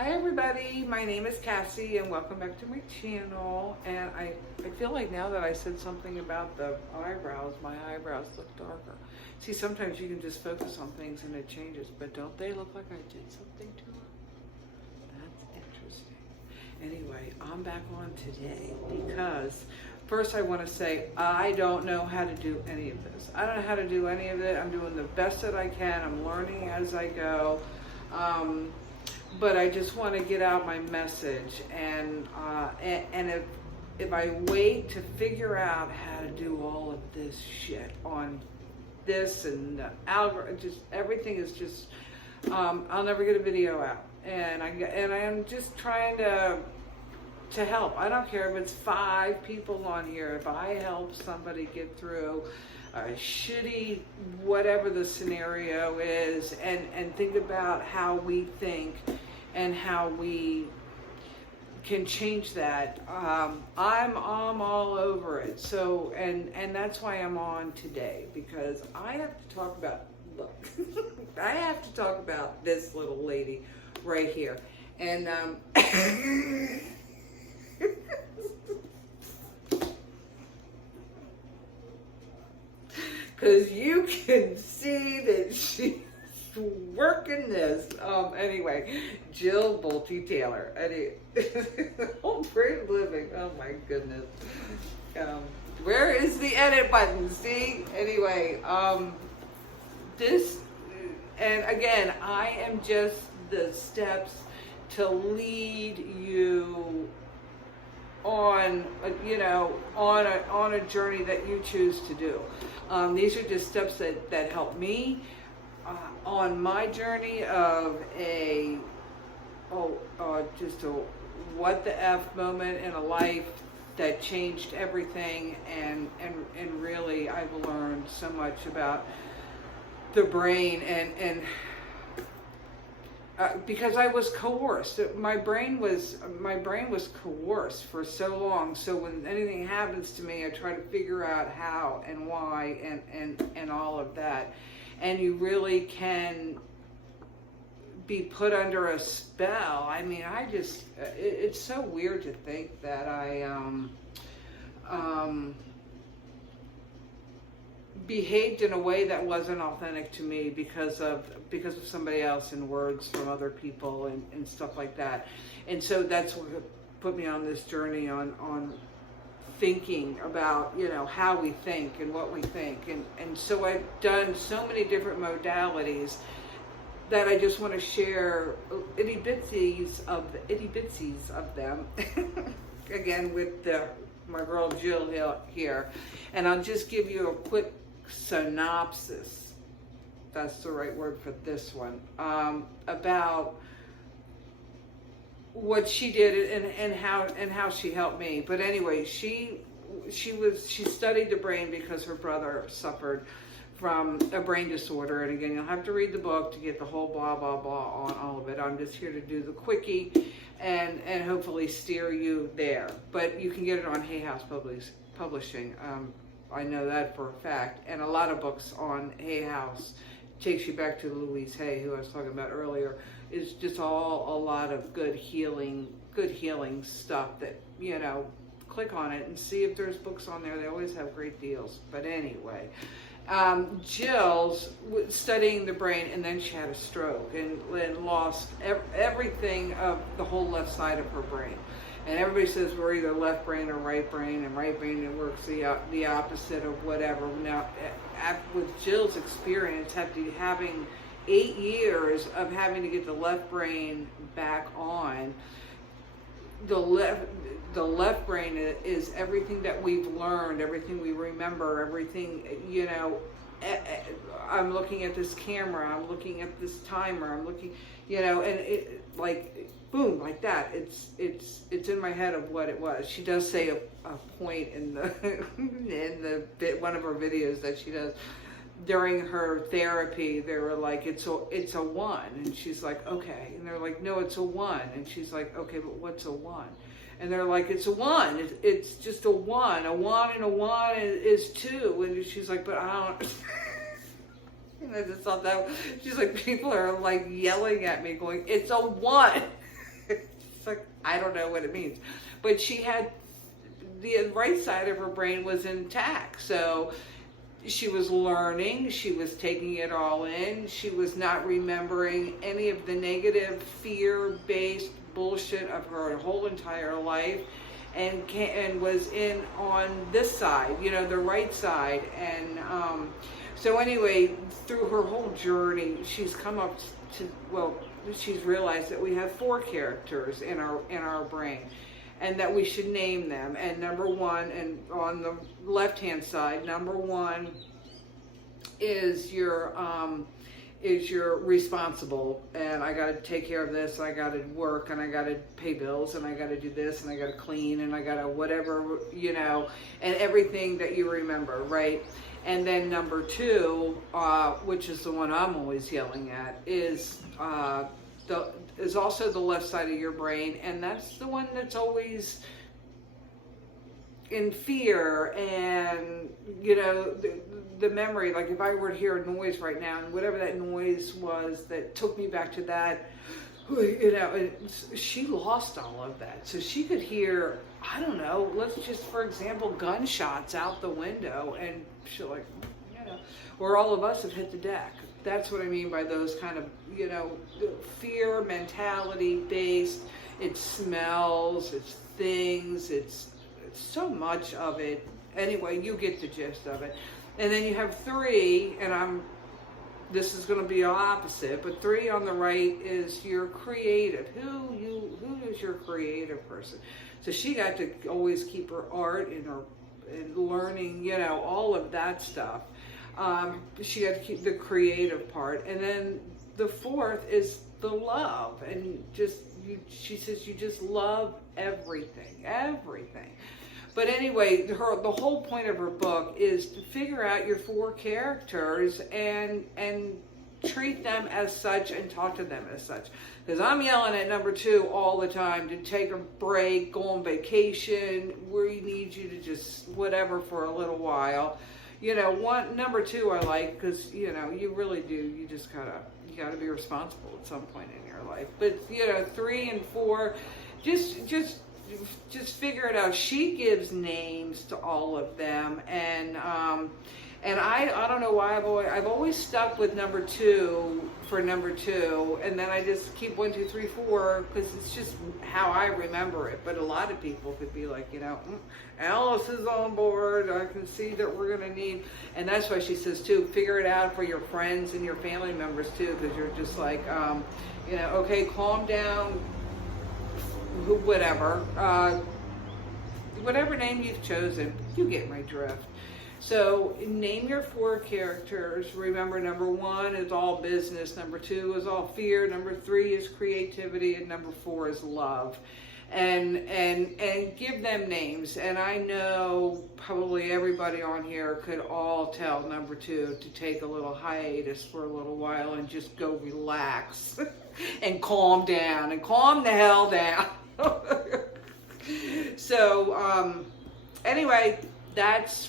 Hi everybody, my name is Cassie and welcome back to my channel. And I feel like now that I said something about the eyebrows, my eyebrows look darker. See, sometimes you can just focus on things and it changes, but don't they look like I did something to them? That's interesting. Anyway, I'm back on today because first I want to say I don't know how to do any of this. I don't know how to do any of it. I'm doing the best that I can. I'm learning as I go. But I just want to get out my message, and if I wait to figure out how to do all of this shit on this and the algorithm, just everything is just I'll never get a video out, and I am just trying to help. I don't care if it's 5 people on here. If I help somebody get through a shitty whatever the scenario is, and think about how we think and how we can change that, I'm all over it. So and that's why I'm on today, because I have to talk about, look, I have to talk about this little lady right here, and because you can see that she's working this. Anyway, Jill-Boltetaylor. Wholebrainliving. Oh my goodness. Where is the edit button? See? Anyway, this, and again, I am just the steps to lead you on, on a journey that you choose to do. These are just steps that help me on my journey of just a what the F moment in a life that changed everything, and really I've learned so much about the brain, and because I was coerced. My brain was coerced for so long. So when anything happens to me, I try to figure out how and why and all of that. And you really can be put under a spell. I mean, it's so weird to think that I behaved in a way that wasn't authentic to me because of somebody else and words from other people and stuff like that. And so that's what put me on this journey on thinking about, how we think and what we think. And so I've done so many different modalities that I just want to share itty bitsies of them again with my girl Jill here. And I'll just give you a quick synopsis, that's the right word for this one, about what she did and how she helped me. But anyway, she studied the brain because her brother suffered from a brain disorder. And again, you'll have to read the book to get the whole blah blah blah on all of it. I'm just here to do the quickie and hopefully steer you there. But you can get it on Hay House Publishing. I know that for a fact. And a lot of books on Hay House takes you back to Louise Hay, who I was talking about earlier. It's just all a lot of good healing stuff that, click on it and see if there's books on there. They always have great deals. But anyway, Jill's studying the brain, and then she had a stroke and lost everything of the whole left side of her brain. And everybody says we're either left brain or right brain, and right brain it works the opposite of whatever. Now, with Jill's experience, having 8 years of having to get the left brain back on, the left brain is everything that we've learned, everything we remember, everything, I'm looking at this camera, I'm looking at this timer, I'm looking, and it, like, boom, like that. It's in my head of what it was. She does say a point in the one of her videos that she does during her therapy. They were like, it's a 1, and she's like, okay, and they're like, no, it's a 1, and she's like, okay, but what's a 1? And they're like, it's a 1. It's just a 1. A 1 and a 1 is 2. And she's like, but I don't. And I just thought that, she's like, people are like yelling at me going, it's a 1. It's like, I don't know what it means. But she had, the right side of her brain was intact. So she was learning, she was taking it all in, she was not remembering any of the negative fear-based bullshit of her whole entire life, and was in on this side, you know, the right side. And so anyway, through her whole journey, she's come up to, well, she's realized that we have 4 characters in our brain, and that we should name them. And number 1, and on the left-hand side, number 1 is your responsible, and I got to take care of this, I got to work, and I got to pay bills, and I got to do this, and I got to clean, and I got to whatever, you know, and everything that you remember, right? And then number 2, which is the one I'm always yelling at, is also the left side of your brain, and that's the one that's always in fear. And you know, the memory, like if I were to hear a noise right now, and whatever that noise was that took me back to that, you know, she lost all of that. So she could hear, I don't know, let's just, for example, gunshots out the window, and she's like, you know, or all of us have hit the deck. That's what I mean by those kind of, you know, fear mentality based. It smells, it's things, it's so much of it. Anyway, you get the gist of it. And then you have 3, and this is going to be opposite, but 3 on the right is your creative. Who is your creative person? So she got to always keep her art and learning, you know, all of that stuff. She got to keep the creative part. And then the 4th is the love, and she says you just love everything. But anyway, the whole point of her book is to figure out your 4 characters and treat them as such and talk to them as such. Because I'm yelling at number 2 all the time to take a break, go on vacation, we need you to just whatever for a little while. You know, number 2 I like, because, you know, you really do, you gotta be responsible at some point in your life. But, you know, 3 and 4, just figure it out. She gives names to all of them, and I don't know why I've always stuck with number 2 for number 2, and then I just keep 1, 2, 3, 4 because it's just how I remember it. But a lot of people could be like, you know, Alice is on board. I can see that we're gonna need, and that's why she says too, figure it out for your friends and your family members too, because you're just like, you know, okay, calm down. Whatever name you've chosen, you get my drift. So name your 4 characters. Remember, number 1 is all business, number 2 is all fear, number 3 is creativity, and number 4 is love. And give them names. And I know probably everybody on here could all tell number 2 to take a little hiatus for a little while and just go relax and calm down and calm the hell down. So anyway, that's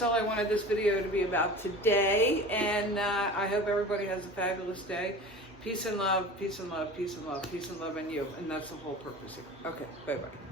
all I wanted this video to be about today, and I hope everybody has a fabulous day. Peace and love, peace and love, peace and love, peace and love in you, and that's the whole purpose here. Okay, bye-bye.